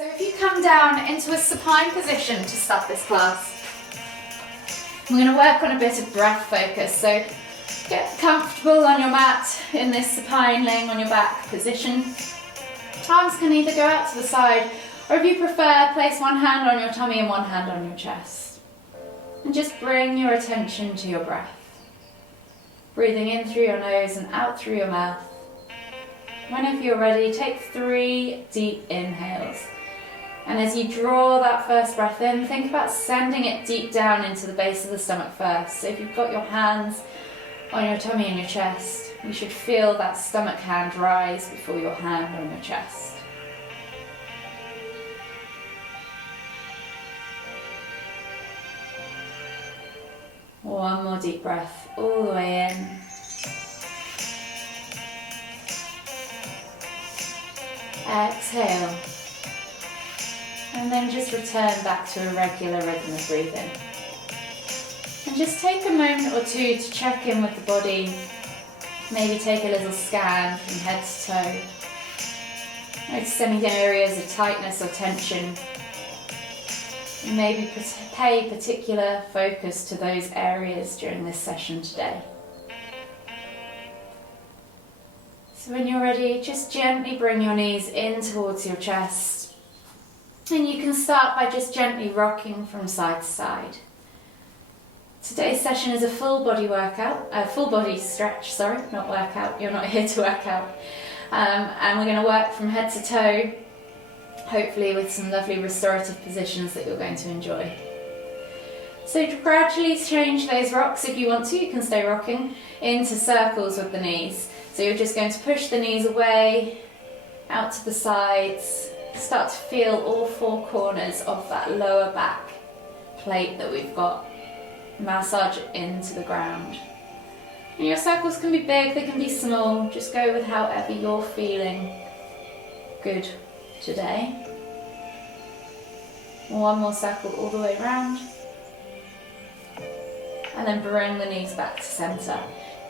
So if you come down into a supine position to start this class, we're going to work on a bit of breath focus. So get comfortable on your mat in this supine, laying on your back position. Arms can either go out to the side, or if you prefer, place one hand on your tummy and one hand on your chest. And just bring your attention to your breath. Breathing in through your nose and out through your mouth. Whenever you're ready, take 3 deep inhales. And as you draw that first breath in, think about sending it deep down into the base of the stomach first. So if you've got your hands on your tummy and your chest, you should feel that stomach hand rise before your hand on your chest. One more deep breath all the way in. Exhale. And then just return back to a regular rhythm of breathing. And just take a moment or two to check in with the body. Maybe take a little scan from head to toe. Notice any areas of tightness or tension. And maybe pay particular focus to those areas during this session today. So when you're ready, just gently bring your knees in towards your chest. And you can start by just gently rocking from side to side. Today's session is a full body workout, a full body stretch, sorry, not workout, you're not here to work out. And we're going to work from head to toe, hopefully with some lovely restorative positions that you're going to enjoy. So to gradually change those rocks, if you want to, you can stay rocking, into circles with the knees. So you're just going to push the knees away, out to the sides, start to feel all 4 corners of that lower back plate that we've got. Massage into the ground. And your circles can be big, they can be small, just go with however you're feeling good today. One more circle all the way around. And then bring the knees back to center.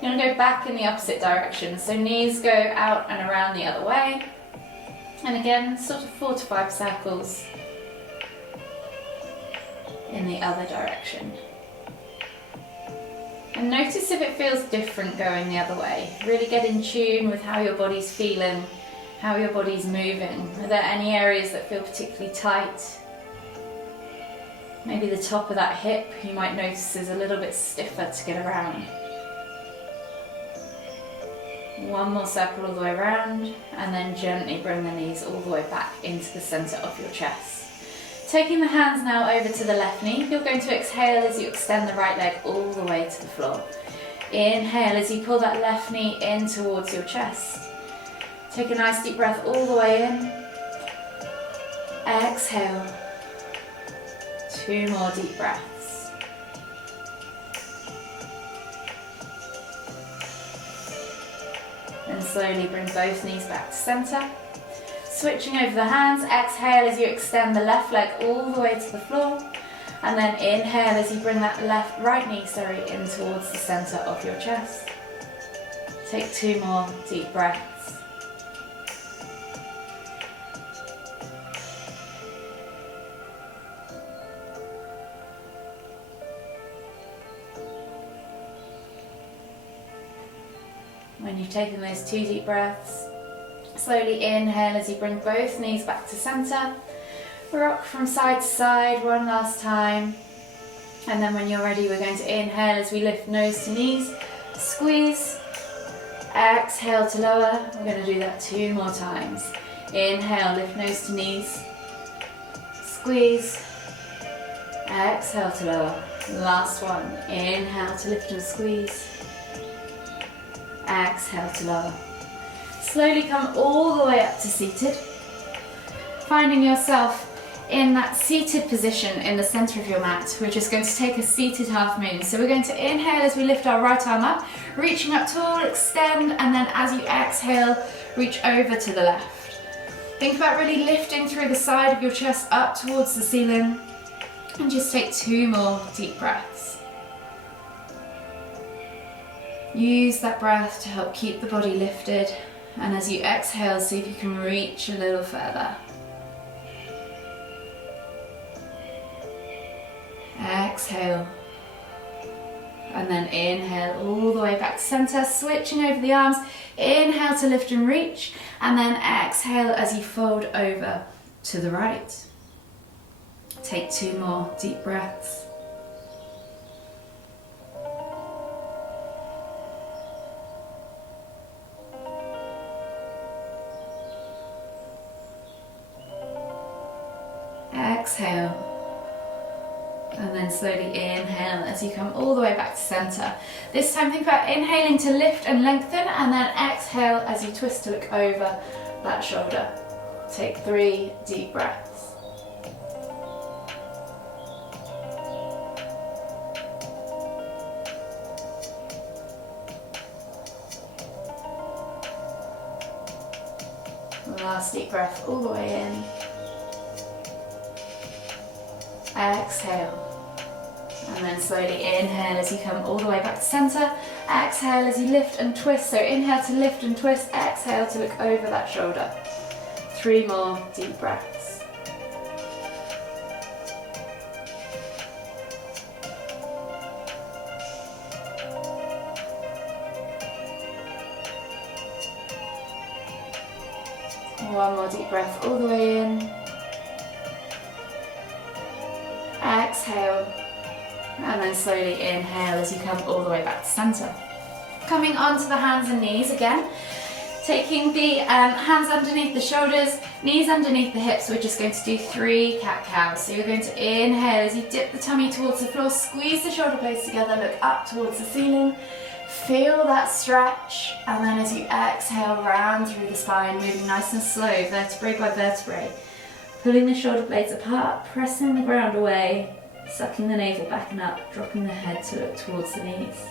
You're going to go back in the opposite direction, so knees go out and around the other way. And again, sort of 4 to 5 circles in the other direction. And notice if it feels different going the other way. Really get in tune with how your body's feeling, how your body's moving. Are there any areas that feel particularly tight? Maybe the top of that hip you might notice is a little bit stiffer to get around. One more circle all the way around, and then gently bring the knees all the way back into the center of your chest. Taking the hands now over to the left knee, you're going to exhale as you extend the right leg all the way to the floor. Inhale as you pull that left knee in towards your chest. Take a nice deep breath all the way in. Exhale. 2 more deep breaths. And slowly bring both knees back to center. Switching over the hands, exhale as you extend the left leg all the way to the floor. And then inhale as you bring that right knee in towards the center of your chest. Take 2 more deep breaths. When you've taken those 2 deep breaths, slowly inhale as you bring both knees back to center. Rock from side to side one last time. And then when you're ready, we're going to inhale as we lift nose to knees. Squeeze. Exhale to lower. We're going to do that 2 more times. Inhale, lift nose to knees. Squeeze. Exhale to lower. Last one. Inhale to lift and squeeze. Exhale to lower. Slowly come all the way up to seated. Finding yourself in that seated position in the center of your mat. We're just going to take a seated half moon. So we're going to inhale as we lift our right arm up, reaching up tall, extend, and then as you exhale, reach over to the left. Think about really lifting through the side of your chest up towards the ceiling. And just take 2 more deep breaths. Use that breath to help keep the body lifted. And as you exhale, see if you can reach a little further. Exhale. And then inhale all the way back to center, switching over the arms. Inhale to lift and reach, and then exhale as you fold over to the right. Take 2 more deep breaths. Exhale. And then slowly inhale as you come all the way back to center. This time think about inhaling to lift and lengthen, and then exhale as you twist to look over that shoulder. Take 3 deep breaths. Last deep breath all the way in. Exhale. And then slowly inhale as you come all the way back to center. Exhale as you lift and twist. So inhale to lift and twist. Exhale to look over that shoulder. 3 more deep breaths. One more deep breath all the way in. Exhale. And then slowly inhale as you come all the way back to center. Coming onto the hands and knees again. Taking the hands underneath the shoulders, knees underneath the hips. We're just going to do 3 cat-cows. So you're going to inhale as you dip the tummy towards the floor, squeeze the shoulder blades together, look up towards the ceiling. Feel that stretch, and then as you exhale, round through the spine, moving nice and slow, vertebrae by vertebrae. Pulling the shoulder blades apart, pressing the ground away, sucking the navel back and up, dropping the head to look towards the knees.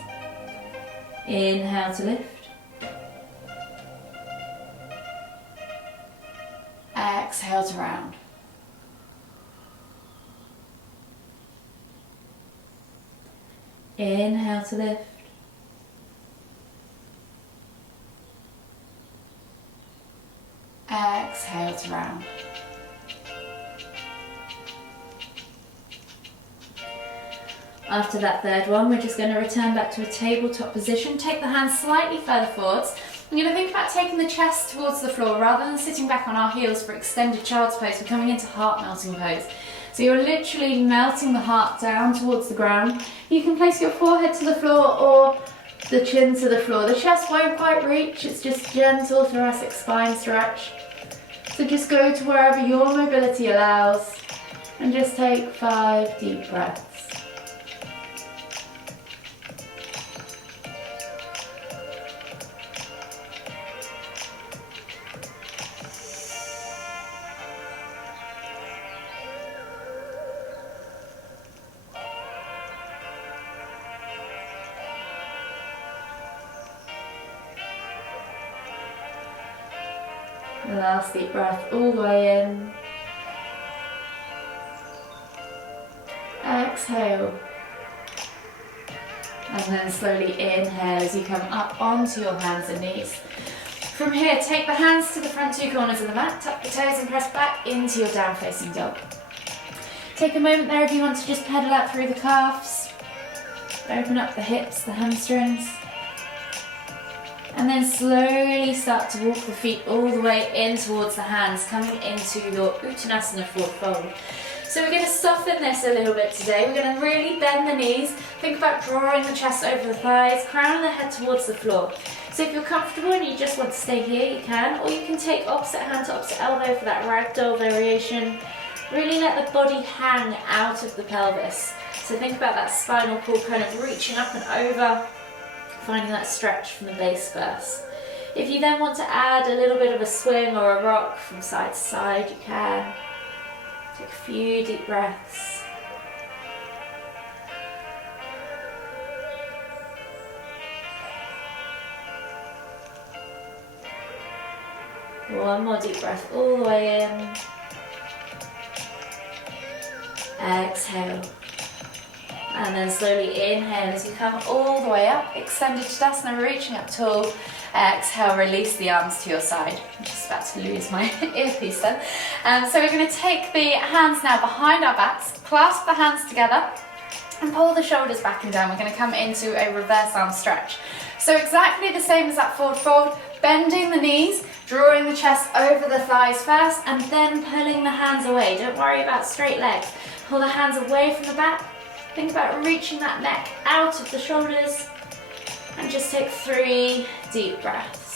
Inhale to lift. Exhale to round. Inhale to lift. Exhale to round. After that third one, we're just going to return back to a tabletop position. Take the hands slightly further forwards. I'm going to think about taking the chest towards the floor rather than sitting back on our heels for extended child's pose. We're coming into heart melting pose. So you're literally melting the heart down towards the ground. You can place your forehead to the floor or the chin to the floor. The chest won't quite reach, it's just gentle thoracic spine stretch. So just go to wherever your mobility allows and just take 5 deep breaths. Last deep breath all the way in. Exhale. And then slowly inhale as you come up onto your hands and knees. From here, take the hands to the front 2 corners of the mat, tuck the toes and press back into your down facing dog. Take a moment there if you want to just pedal out through the calves. Open up the hips, the hamstrings. And then slowly start to walk the feet all the way in towards the hands, coming into your Uttanasana forward fold. So we're going to soften this a little bit today. We're going to really bend the knees. Think about drawing the chest over the thighs, crowning the head towards the floor. So if you're comfortable and you just want to stay here, you can. Or you can take opposite hand to opposite elbow for that ragdoll variation. Really let the body hang out of the pelvis. So think about that spinal cord kind of reaching up and over, finding that stretch from the base first. If you then want to add a little bit of a swing or a rock from side to side, you can. Take a few deep breaths. One more deep breath all the way in. Exhale. And then slowly inhale as you come all the way up. Extended Tadasana, reaching up tall. Exhale, release the arms to your side. I'm just about to lose my earpiece then. So we're going to take the hands now behind our backs, clasp the hands together, And pull the shoulders back and down. We're going to come into a reverse arm stretch. So exactly the same as that forward fold, bending the knees, drawing the chest over the thighs first, and then pulling the hands away. Don't worry about straight legs. Pull the hands away from the back. Think about reaching that neck out of the shoulders. And just take 3 deep breaths.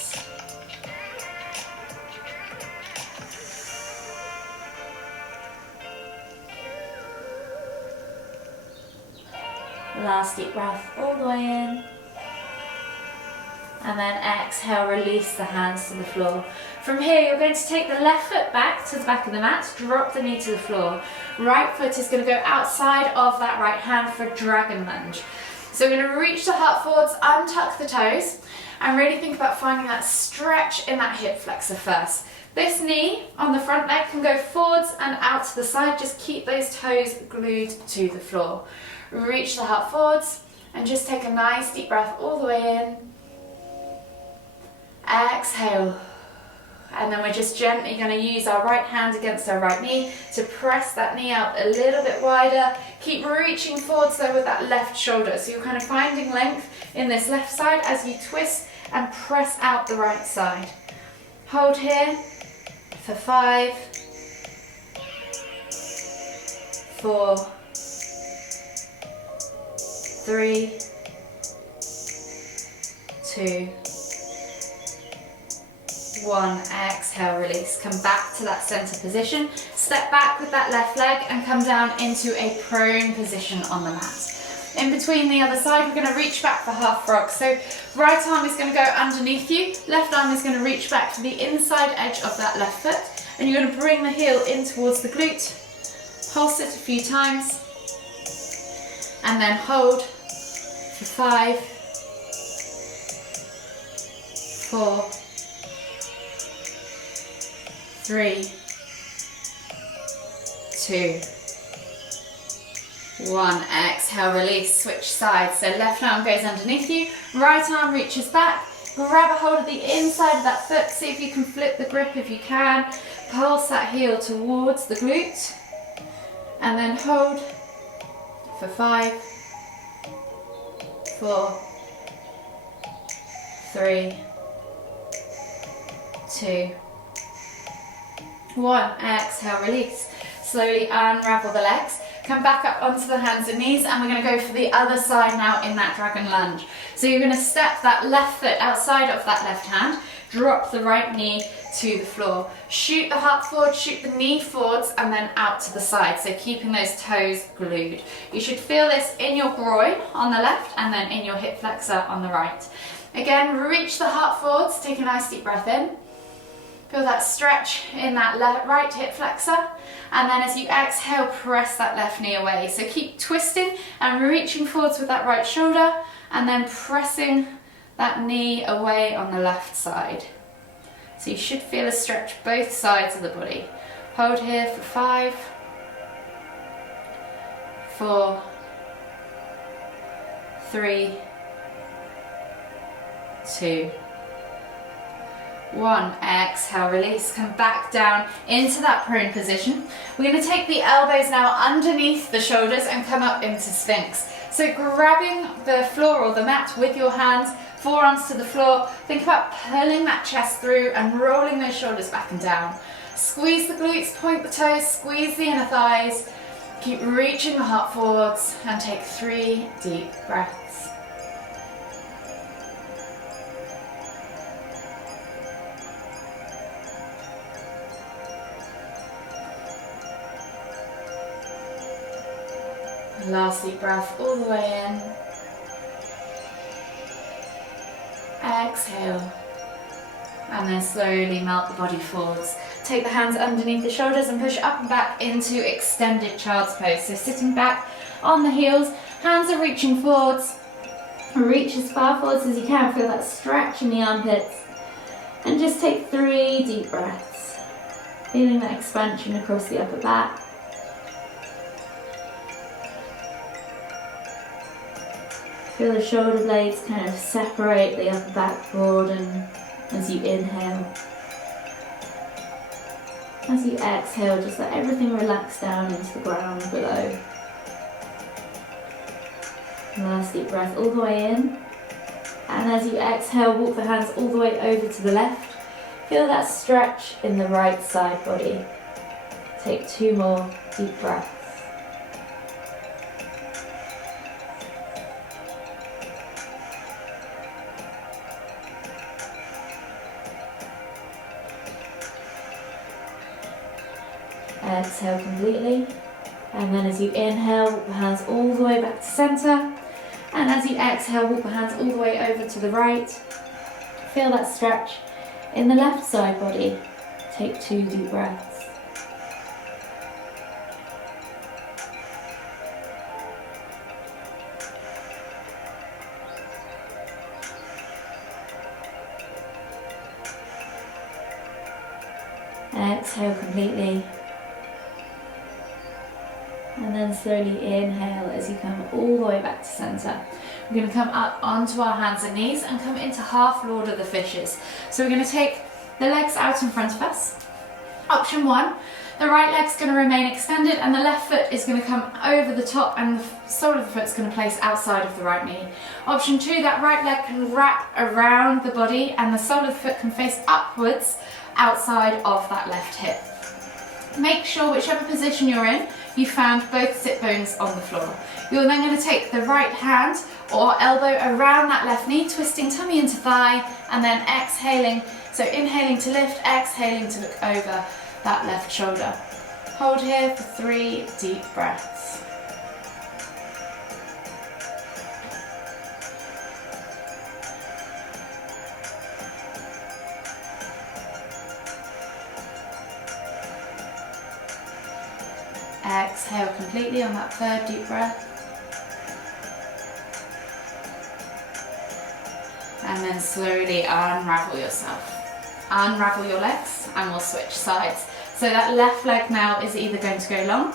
Last deep breath all the way in. And then exhale, release the hands to the floor. From here, you're going to take the left foot back to the back of the mat, drop the knee to the floor. Right foot is going to go outside of that right hand for dragon lunge. So we're going to reach the heart forwards, untuck the toes, and really think about finding that stretch in that hip flexor first. This knee on the front leg can go forwards and out to the side. Just keep those toes glued to the floor. Reach the heart forwards and just take a nice deep breath all the way in. Exhale. And then we're just gently going to use our right hand against our right knee to press that knee out a little bit wider. Keep reaching forwards though with that left shoulder. So you're kind of finding length in this left side as you twist and press out the right side. Hold here for 5, 4, 3, 2, 1. Exhale, release. Come back to that center position. Step back with that left leg and come down into a prone position on the mat. In between the other side, we're going to reach back for half frog. So right arm is going to go underneath you. Left arm is going to reach back to the inside edge of that left foot. And you're going to bring the heel in towards the glute. Pulse it a few times. And then hold for 5, 4, 3, 2, 1. Exhale, release, switch sides. So left arm goes underneath you, right arm reaches back. Grab a hold of the inside of that foot. See if you can flip the grip if you can. Pulse that heel towards the glute. And then hold for 5, 4, 3, 2, 1. Exhale, release. Slowly unravel the legs. Come back up onto the hands and knees, and we're going to go for the other side now in that dragon lunge. So you're going to step that left foot outside of that left hand, drop the right knee to the floor. Shoot the heart forward, shoot the knee forwards, and then out to the side. So keeping those toes glued. You should feel this in your groin on the left and then in your hip flexor on the right. Again, reach the heart forwards, take a nice deep breath in. Feel that stretch in that right hip flexor, and then as you exhale, press that left knee away. So keep twisting and reaching forwards with that right shoulder, and then pressing that knee away on the left side. So you should feel a stretch both sides of the body. Hold here for 5, 4, 3, 2, 1. Exhale, release. Come back down into that prone position. We're going to take the elbows now underneath the shoulders and come up into Sphinx. So grabbing the floor or the mat with your hands, forearms to the floor. Think about pulling that chest through and rolling those shoulders back and down. Squeeze the glutes, point the toes, squeeze the inner thighs. Keep reaching the heart forwards and take 3 deep breaths. Last deep breath all the way in. Exhale. And then slowly melt the body forwards. Take the hands underneath the shoulders and push up and back into extended child's pose. So sitting back on the heels, hands are reaching forwards. Reach as far forwards as you can. Feel that stretch in the armpits. And just take 3 deep breaths. Feeling that expansion across the upper back. Feel the shoulder blades kind of separate, the upper back broaden as you inhale. As you exhale, just let everything relax down into the ground below. Last deep breath all the way in. And as you exhale, walk the hands all the way over to the left. Feel that stretch in the right side body. Take 2 more deep breaths. Exhale completely. And then as you inhale, walk the hands all the way back to center. And as you exhale, walk the hands all the way over to the right. Feel that stretch in the left side body. Take 2 deep breaths. Exhale completely. And then slowly inhale as you come all the way back to center. We're going to come up onto our hands and knees and come into half Lord of the Fishes. So we're going to take the legs out in front of us. Option 1, the right leg's going to remain extended and the left foot is going to come over the top and the sole of the foot is going to place outside of the right knee. Option 2, that right leg can wrap around the body and the sole of the foot can face upwards outside of that left hip. Make sure whichever position you're in, you found both sit bones on the floor. You're then going to take the right hand or elbow around that left knee, twisting tummy into thigh, and then exhaling. So inhaling to lift, exhaling to look over that left shoulder. Hold here for 3 deep breaths. Exhale completely on that 3rd deep breath. And then slowly unravel yourself. Unravel your legs and we'll switch sides. So that left leg now is either going to go long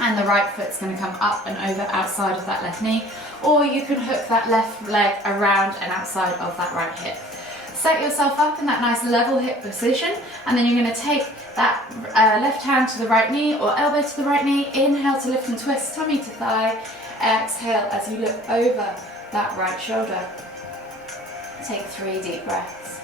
and the right foot's going to come up and over outside of that left knee, or you can hook that left leg around and outside of that right hip. Set yourself up in that nice level hip position, and then you're going to take that left hand to the right knee or elbow to the right knee. Inhale to lift and twist, tummy to thigh. Exhale as you look over that right shoulder. Take 3 deep breaths.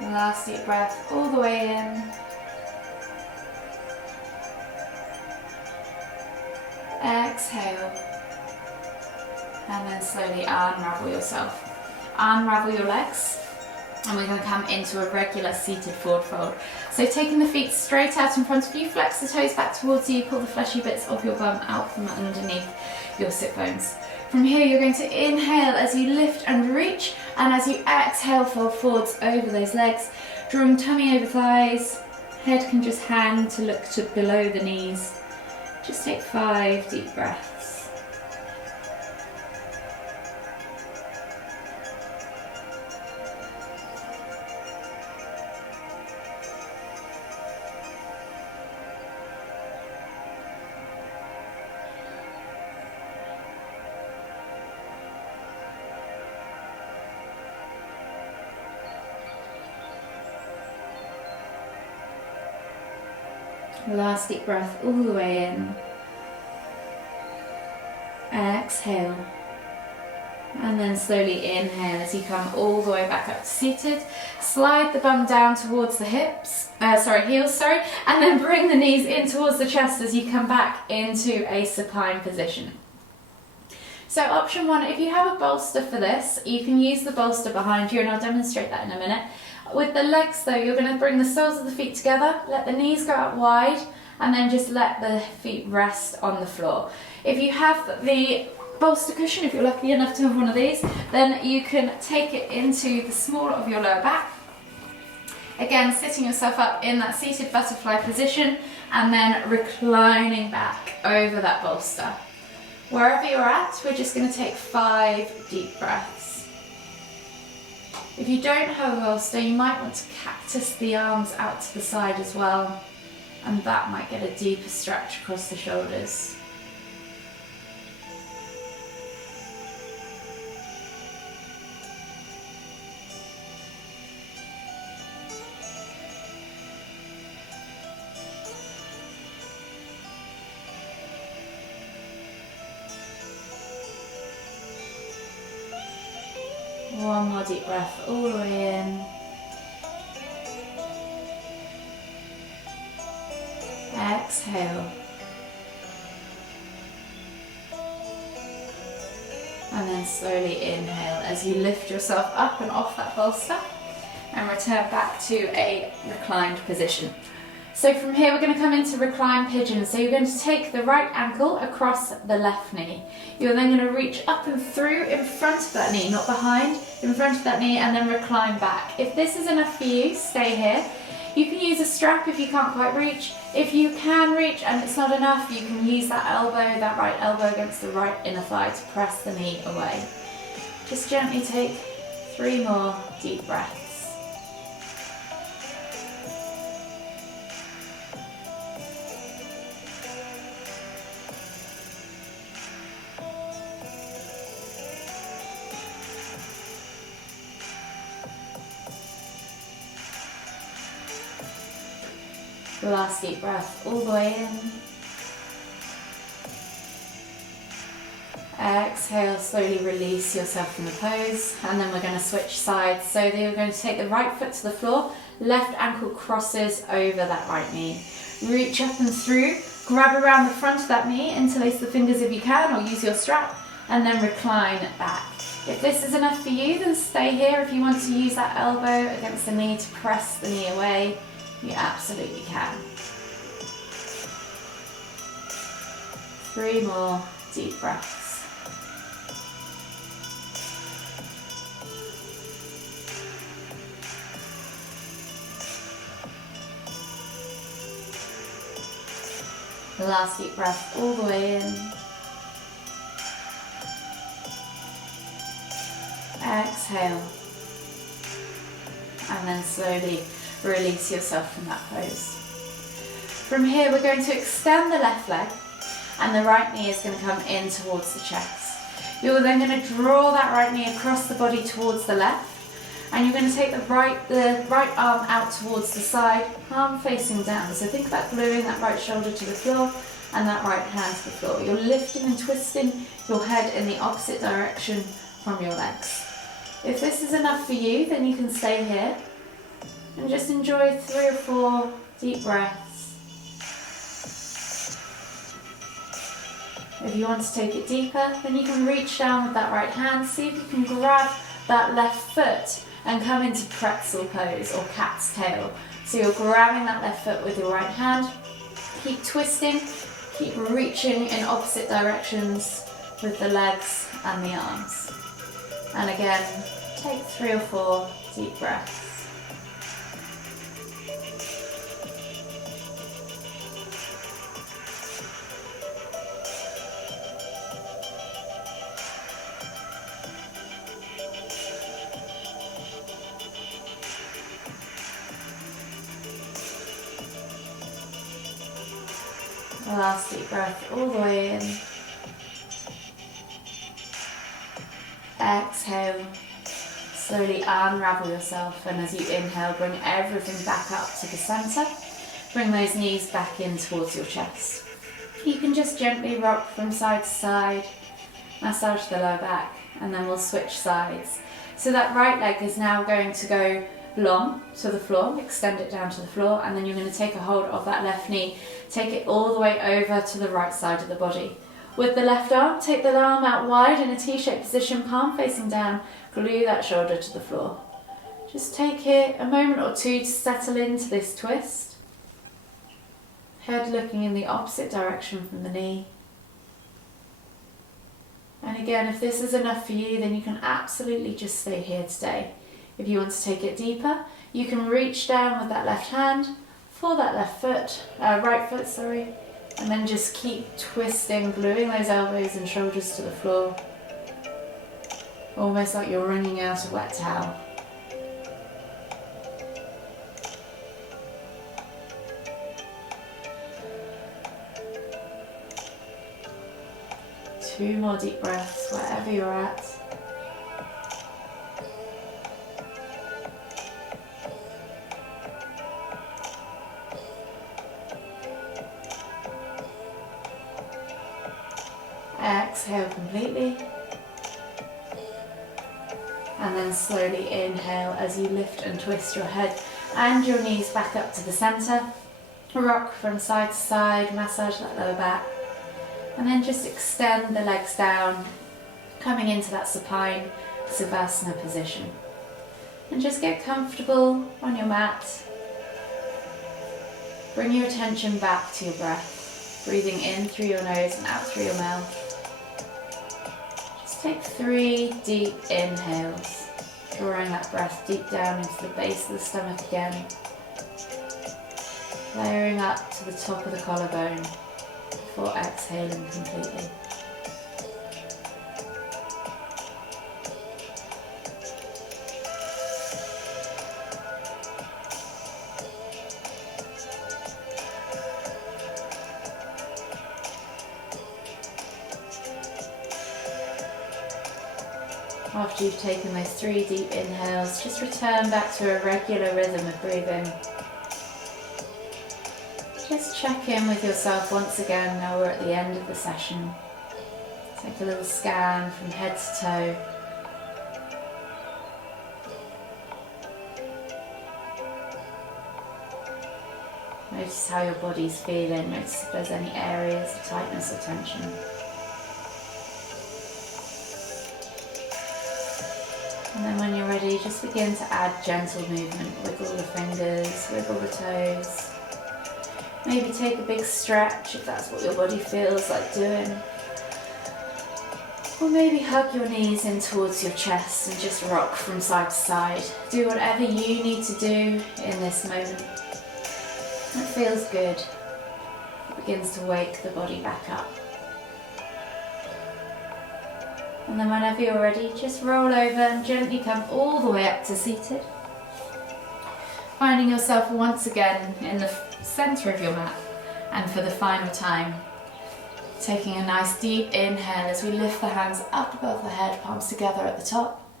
Last deep breath all the way in. Exhale. And then slowly unravel yourself. Unravel your legs. And we're going to come into a regular seated forward fold. So taking the feet straight out in front of you, flex the toes back towards you, pull the fleshy bits of your bum out from underneath your sit bones. From here you're going to inhale as you lift and reach, and as you exhale fold forwards over those legs, drawing tummy over thighs. Head can just hang to look to below the knees. Just take 5 deep breaths. Last deep breath all the way in. Exhale. And then slowly inhale as you come all the way back up to seated. Slide the bum down towards the heels, and then bring the knees in towards the chest as you come back into a supine position. So option 1, if you have a bolster for this, you can use the bolster behind you, and I'll demonstrate that in a minute. With the legs though, you're going to bring the soles of the feet together, let the knees go out wide, and then just let the feet rest on the floor. If you have the bolster cushion, if you're lucky enough to have one of these, then you can take it into the small of your lower back. Again, sitting yourself up in that seated butterfly position, and then reclining back over that bolster. Wherever you're at, we're just going to take 5 deep breaths. If you don't have a bolster, you might want to cactus the arms out to the side as well, and that might get a deeper stretch across the shoulders. One more deep breath all the way in. Exhale. And then slowly inhale as you lift yourself up and off that bolster and return back to a reclined position. So from here we're going to come into reclined pigeon. So you're going to take the right ankle across the left knee. You're then going to reach up and through in front of that knee, not behind, in front of that knee, and then recline back. If this is enough for you, stay here. You can use a strap if you can't quite reach. If you can reach and it's not enough, you can use that elbow, that right elbow against the right inner thigh to press the knee away. Just gently take 3 more deep breaths. Last deep breath all the way in. Exhale, slowly release yourself from the pose, and then we're going to switch sides. So then you're going to take the right foot to the floor, left ankle crosses over that right knee. Reach up and through, grab around the front of that knee, interlace the fingers if you can, or use your strap, and then recline back. If this is enough for you, then stay here. If you want to use that elbow against the knee to press the knee away, you absolutely can. 3 more deep breaths. Last deep breath all the way in. Exhale. And then slowly release yourself from that pose. From here we're going to extend the left leg and the right knee is going to come in towards the chest. You're then going to draw that right knee across the body towards the left, and you're going to take the right arm out towards the side, palm facing down. So think about gluing that right shoulder to the floor and that right hand to the floor. You're lifting and twisting your head in the opposite direction from your legs. If this is enough for you, then you can stay here and just enjoy 3 or 4 deep breaths. If you want to take it deeper, then you can reach down with that right hand. See if you can grab that left foot and come into pretzel pose or cat's tail. So you're grabbing that left foot with your right hand. Keep twisting, keep reaching in opposite directions with the legs and the arms. And again, take 3 or 4 deep breaths. Last deep breath all the way in. Exhale. Slowly unravel yourself, and as you inhale, bring everything back up to the center. Bring those knees back in towards your chest. You can just gently rock from side to side, massage the lower back, and then we'll switch sides. So that right leg is now going to go long to the floor, extend it down to the floor, and then you're going to take a hold of that left knee, take it all the way over to the right side of the body. With the left arm, take the arm out wide in a T-shaped position, palm facing down, glue that shoulder to the floor. Just take here a moment or 2 to settle into this twist. Head looking in the opposite direction from the knee. And again, if this is enough for you, then you can absolutely just stay here today. If you want to take it deeper, you can reach down with that left hand for that right foot, and then just keep twisting, gluing those elbows and shoulders to the floor, almost like you're wringing out a wet towel. Two more deep breaths wherever you're at. Exhale completely. And then slowly inhale as you lift and twist your head and your knees back up to the centre. Rock from side to side, massage that lower back. And then just extend the legs down, coming into that supine Savasana position. And just get comfortable on your mat. Bring your attention back to your breath, breathing in through your nose and out through your mouth. Just take 3 deep inhales, drawing that breath deep down into the base of the stomach again. Layering up to the top of the collarbone before exhaling completely. After you've taken those 3 deep inhales, just return back to a regular rhythm of breathing. Just check in with yourself once again now we're at the end of the session. Take a little scan from head to toe. Notice how your body's feeling, notice if there's any areas of tightness or tension. And then when you're ready, just begin to add gentle movement. Wiggle the fingers, wiggle the toes. Maybe take a big stretch if that's what your body feels like doing. Or maybe hug your knees in towards your chest and just rock from side to side. Do whatever you need to do in this moment. It feels good. It begins to wake the body back up. And then whenever you're ready, just roll over and gently come all the way up to seated. Finding yourself once again in the centre of your mat. And for the final time, taking a nice deep inhale as we lift the hands up above the head, palms together at the top.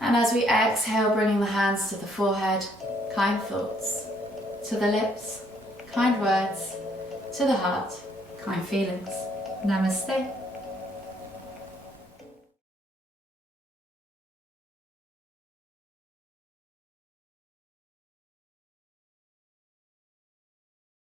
And as we exhale, bringing the hands to the forehead, kind thoughts. To the lips, kind words. To the heart, kind feelings. Namaste.